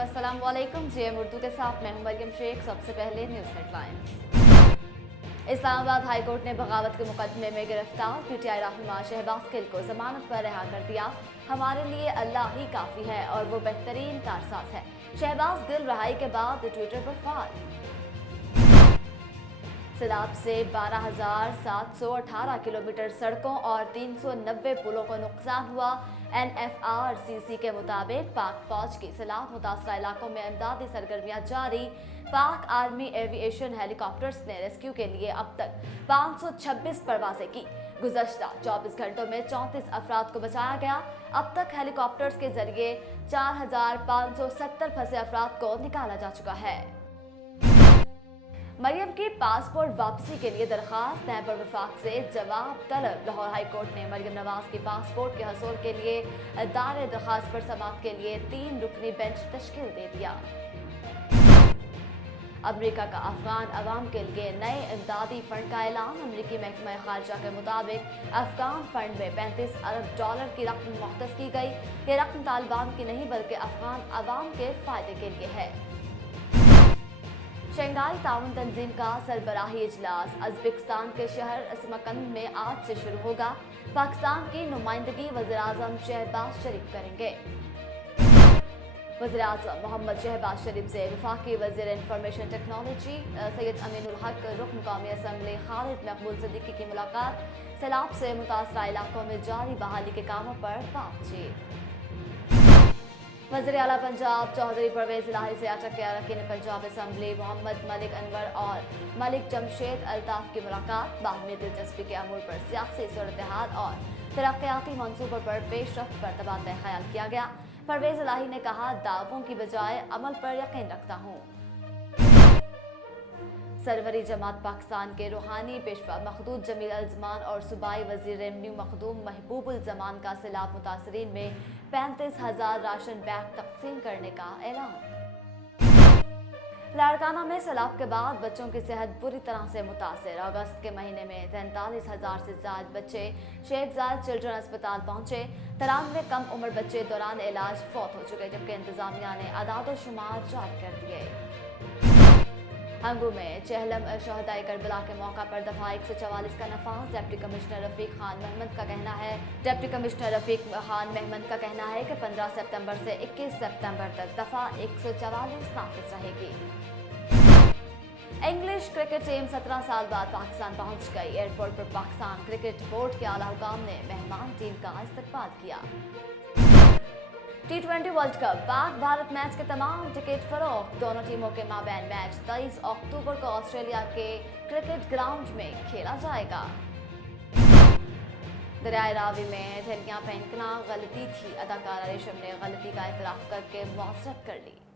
अस्सलाम वालेकुम। जेएम उर्दू के साथ मैं हूं मरियम शेख। सबसे पहले news headlines. Islamabad high court ने बगावत के मुकदमे में गिरफ्तार पीटीआई रहनुमा शहबाज गिल को जमानत पर रिहा कर दिया। हमारे लिए अल्लाह ही काफ़ी है और वो बेहतरीन कारसाज है। शहबाज गिल रिहाई के बाद ट्विटर पर फाल। सैलाब से 12,718 किलोमीटर सड़कों और 390 पुलों को नुकसान हुआ। NFRCC के मुताबिक पाक फौज की सैलाब मुतासरा इलाकों में इमदादी सरगर्मियां जारी। पाक आर्मी एविएशन हेलीकॉप्टर्स ने रेस्क्यू के लिए अब तक 526 परवाजें की। गुज़श्ता 24 घंटों में 34 अफराद को बचाया गया। अब तक हेलीकॉप्टर्स के जरिए 4,570 फंसे अफराद को निकाला जा चुका है। मरियम की पासपोर्ट वापसी के लिए दरखास्त नैब और वफाक से जवाब तलब। लाहौर हाई कोर्ट ने मरियम नवाज की पासपोर्ट के हसूल के लिए दायर दरखास्त पर समाअत के लिए 3 रुकनी बेंच तश्कील दे दिया। अमेरिका का अफगान अवाम के लिए नए इमदादी फंड का ऐलान। अमेरिकी महकमा खारजा के मुताबिक अफगान फंड में $35 अरब की रकम मुख्तस की गई। ये रकम तालिबान की नहीं बल्कि अफगान अवाम के फायदे के लिए है। शंघाई ताउन तंजीम का सरबराही इजलास उज़्बेकिस्तान के शहर समरकंद में आज से शुरू होगा। पाकिस्तान की नुमाइंदगी वज़ीर-ए-आज़म शहबाज शरीफ करेंगे। वज़ीर-ए-आज़म मोहम्मद शहबाज शरीफ से वफाकी वज़ीर इंफॉर्मेशन टेक्नोलॉजी सैयद अमीनुल हक, रुकन कौमी असम्बली खालिद मकबूल सिद्दीकी की मुलाकात। सैलाब से मुतासरा इलाकों में जारी बहाली के कामों पर बातचीत। वज़ीर आला पंजाब चौधरी परवेज इलाही से अटक के अरकान पंजाब असम्बली मोहम्मद मलिक अनवर और मलिक जमशेद अल्ताफ की मुलाकात। बाहमी दिलचस्पी के अमूर पर सियासी सूरत-ए-हाल और तरक्याती मंसूबों पर पेशरफ्त पर तबादला ख्याल किया गया। परवेज इलाही ने कहा, दावों की बजाय अमल पर यकीन रखता हूँ। सरवरी जमात पाकिस्तान के रूहानी पेशवा मखदूम जमील अल-ज़मान और सूबाई वज़ीर रेवन्यू मखदूम महबूबुल ज़मान का सैलाब मुतासरीन में 35,000 राशन बैग तकसीम करने का ऐलान। लाड़काना में सैलाब के बाद बच्चों की सेहत बुरी तरह से मुतासर। अगस्त के महीने में 43,000 से ज्यादा बच्चे शेख ज़ायद चिल्ड्रन अस्पताल पहुंचे। 93 कम उम्र बच्चे दौरान इलाज फौत हो चुके, जबकि इंतजामिया ने अदाद शुमार जारी कर दिए। हंगू में चहलम शहदाए करबला के मौका पर दफा 144 का नफाज। डिप्टी कमिश्नर रफीक खान महमद का कहना है कि 15 सितंबर से 21 सितंबर तक दफा 144 नाफिज रहेगी। इंग्लिश क्रिकेट टीम 17 साल बाद पाकिस्तान पहुंच गई। एयरपोर्ट पर पाकिस्तान क्रिकेट बोर्ड के आला हुकाम ने मेहमान टीम का इस्तकबाल किया। T20 world cup Pak Bharat match के तमाम टिकट फरोख्त। दोनों टीमों के माबैन मैच 23 अक्टूबर को ऑस्ट्रेलिया के क्रिकेट ग्राउंड में खेला जाएगा। दरियाए रावी में थैलियां फेंकना गलती थी। अदाकारा रेशम ने गलती का इतराफ करके मुआफ़रत कर ली।